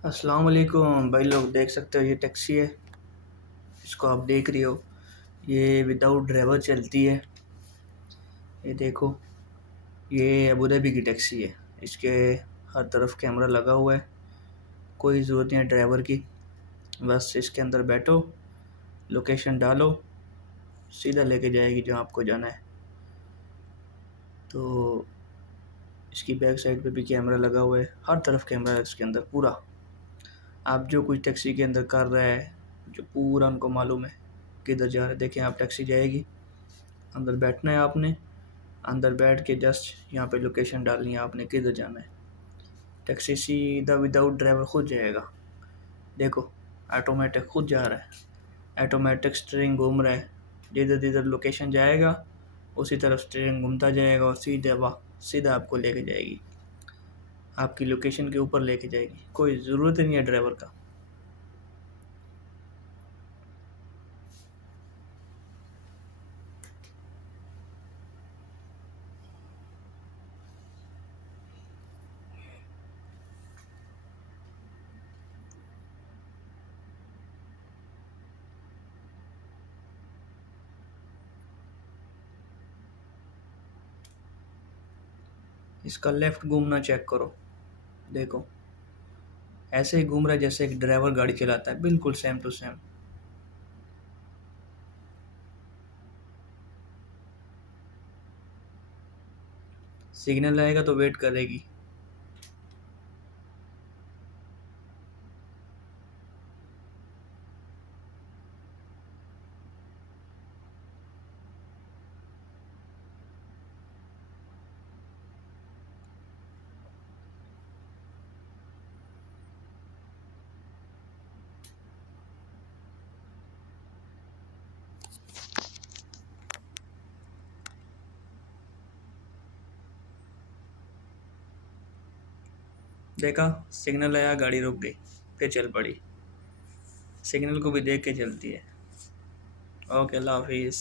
अस्सलाम वालेकुम भाई लोग, देख सकते हो ये टैक्सी है। इसको आप देख रही हो, ये विदाउट ड्राइवर चलती है। ये देखो, ये अबू धाबी की टैक्सी है। इसके हर तरफ कैमरा लगा हुआ है, कोई ज़रूरत नहीं है ड्राइवर की। बस इसके अंदर बैठो, लोकेशन डालो, सीधा लेके जाएगी जहाँ आपको जाना है। तो इसकी बैक साइड पे भी कैमरा लगा हुआ है, हर तरफ कैमरा है इसके अंदर पूरा। आप जो कुछ टैक्सी के अंदर कर रहा है, जो पूरा उनको मालूम है किधर जा रहा है। देखें, आप टैक्सी जाएगी, अंदर बैठना है आपने, अंदर बैठ के जस्ट यहाँ पे लोकेशन डालनी है आपने किधर जाना है। टैक्सी सीधा विदाउट ड्राइवर खुद जाएगा। देखो, ऑटोमेटिक खुद जा रहा है, ऑटोमेटिक स्टीयरिंग घूम रहा है। जिधर जिधर लोकेशन जाएगा उसी तरफ स्टीयरिंग घूमता जाएगा और सीधा आपको लेके जाएगी, आपकी लोकेशन के ऊपर लेके जाएगी। कोई ज़रूरत ही नहीं है ड्राइवर का। इसका लेफ़्ट घूमना चेक करो, देखो ऐसे ही घूम रहा है जैसे एक ड्राइवर गाड़ी चलाता है, बिल्कुल सेम टू सेम। सिग्नल आएगा तो वेट करेगी। देखा, सिग्नल आया, गाड़ी रुक गई, फिर चल पड़ी। सिग्नल को भी देख के चलती है। ओके, अल्लाह हाफिज़।